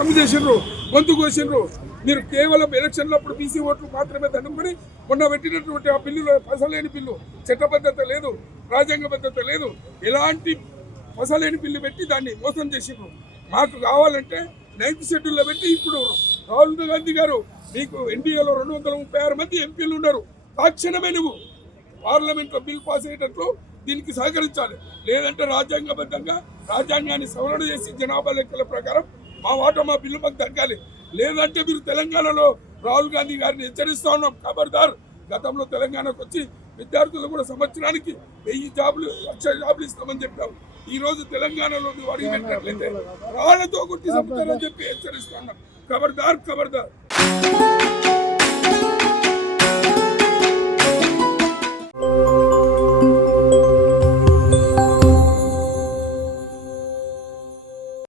మోసం చేసిండ్రు, గొంతు కోసిండ్రు. మీరు కేవలం ఎలక్షన్లప్పుడు బీసీ ఓట్లు మాత్రమే దండుకొని మొన్న పెట్టినటువంటి ఆ బిల్లులో పసలేని బిల్లు, చట్టబద్ధత లేదు, రాజ్యాంగబద్ధత లేదు, ఎలాంటి పసలేని బిల్లు పెట్టి దాన్ని మోసం చేసిండ్రు. మాకు కావాలంటే 9th షెడ్యూల్లో పెట్టి ఇప్పుడు రాహుల్ గాంధీ గారు మీకు ఎన్డీఏలో 236 మంది ఎంపీలు ఉన్నారు. తక్షణమే నువ్వు పార్లమెంట్లో బిల్ పాస్ అయ్యేటట్లు దీనికి సహకరించాలి. లేదంటే రాజ్యాంగబద్ధంగా రాజ్యాంగాన్ని సవరణ చేసి జనాభా లెక్కల ప్రకారం మా వాటా మా బిల్లు మాకు తగ్గాలి. లేదంటే మీరు తెలంగాణలో రాహుల్ గాంధీ గారిని హెచ్చరిస్తా ఉన్నాం, ఖబర్దార్. గతంలో తెలంగాణకు వచ్చి విద్యార్థులు కూడా సంవత్సరానికి 1000 జాబులు 1,00,000 జాబులు ఇస్తామని చెప్పాం. ఈ రోజు తెలంగాణలో నువ్వు అడిగి పెట్టినట్లయితే రాళ్లతో కొట్టి చంపుతారని చెప్పి హెచ్చరిస్తున్నాం. ఖబర్దార్ ఖబర్దార్.